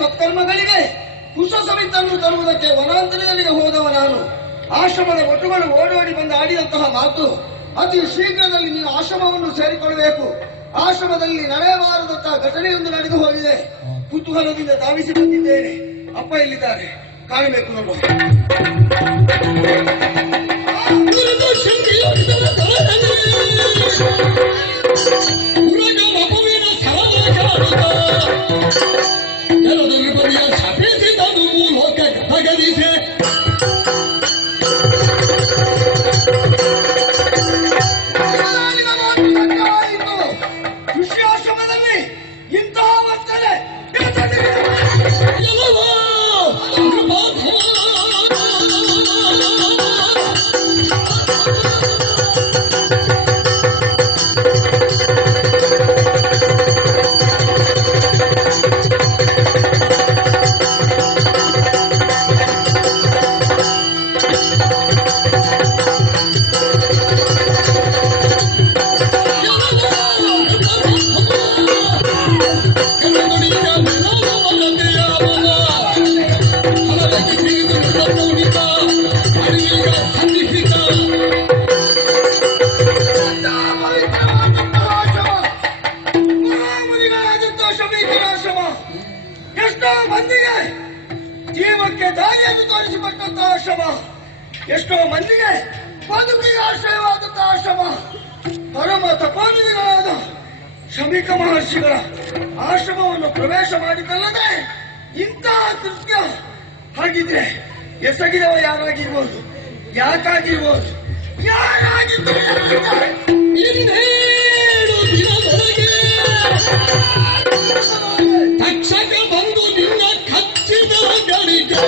ಸತ್ಕರ್ಮಗಳಿಗೆ ಕುಶ ಸಮಿತನ್ನು ತರುವುದಕ್ಕೆ ವನಾಂತರದಲ್ಲಿಗೆ ಹೋದವ ನಾನು. ಆಶ್ರಮದ ಒಟ್ಟುಗಳು ಓಡೋಡಿ ಬಂದು ಆಡಿದಂತಹ ಮಾತು, ಅತಿ ಶೀಘ್ರದಲ್ಲಿ ನೀನು ಆಶ್ರಮವನ್ನು ಸೇರಿಕೊಳ್ಳಬೇಕು. ಆಶ್ರಮದಲ್ಲಿ ನಡೆಯಬಾರದಂತಹ ಘಟನೆಯೊಂದು ನಡೆದು ಹೋಗಿದೆ. ಕುತೂಹಲದಿಂದ ಧಾವಿಸಿ ಬಂದಿದ್ದೇನೆ. ಅಪ್ಪ ಎಲ್ಲಿದ್ದಾರೆ ಕಾಣಬೇಕು ನೋಡುವ. ಋಷ್ಯಾಶ್ರಮದಲ್ಲಿ ಇಂತಹ ವರ್ತನೆ ಎಷ್ಟೋ ಮಂದಿಗೆ ಜೀವಕ್ಕೆ ದಾರಿಯನ್ನು ತೋರಿಸಿಕೊಟ್ಟಂತಹ ಆಶ್ರಮ, ಎಷ್ಟೋ ಮಂದಿಗೆ ಬದುಕಿಗೆ ಆಶ್ರಯವಾದಂತಹ ಆಶ್ರಮ, ಪರಮ ತಪೋನಿಧಿಗಳಾದ ಶಮೀಕ ಮಹರ್ಷಿಗಳ ಆಶ್ರಮವನ್ನು ಪ್ರವೇಶ ಮಾಡಿದ್ದಲ್ಲದೆ ಇಂತಹ ಕೃತ್ಯ ಹಾಗಿದ್ರೆ ಎಸಗಿದವ ಯಾರಾಗಿರ್ಬೋದು, ಯಾಕಾಗಿರ್ಬೋದು, ಯಾರಾಗಿದ್ದರೆ ತಕ್ಷಕ ಬಂದು ನಿನ್ನ ಕಚ್ಚಿದ ಗಳಿಗೆ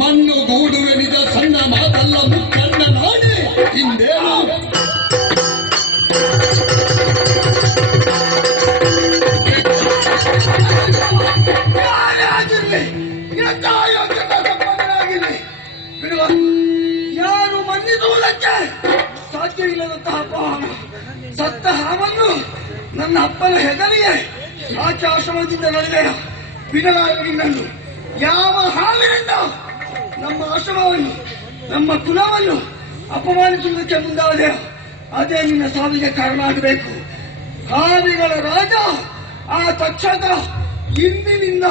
ಮಣ್ಣು ಗೂಡುವೆನಿದ ಸಣ್ಣ ಮಾತಲ್ಲ ಮುಕ್ಕಣ್ಣ ನಾಡಿ ಹಿಂದೇನು ಬಿಡುವ. ಯಾರು ಮನ್ನಿಸುವುದಕ್ಕೆ ಸಾಧ್ಯವಿಲ್ಲದಂತಹ ಅಪಹಾರ, ಸತ್ತ ಹಾವನ್ನು ನನ್ನ ಅಪ್ಪನ ಹೆಗಲಿಗೆ ಆಚೆ ಆಶ್ರಮದಿಂದ ನಡೆದ ಬಿಡಲಾರನು. ಯಾವ ಹಾವಿನಿಂದ ನಮ್ಮ ಆಶ್ರಮವನ್ನು ನಮ್ಮ ಕುಲವನ್ನು ಅಪಮಾನಿಸುವುದಕ್ಕೆ ಮುಂದಾದ ಅದೇ ನಿನ್ನ ಸಾವಿಗೆ ಕಾರಣ ಆಗಬೇಕು. ಹಾವಿಗಳ ರಾಜ ಆ ತಕ್ಷಕ ಇಂದಿನಿಂದ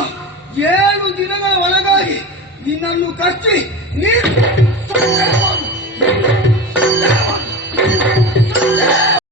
7 ದಿನಗಳ ಒಳಗಾಗಿ ನಿನ್ನನ್ನು ಕಚ್ಚಿ ನೀನು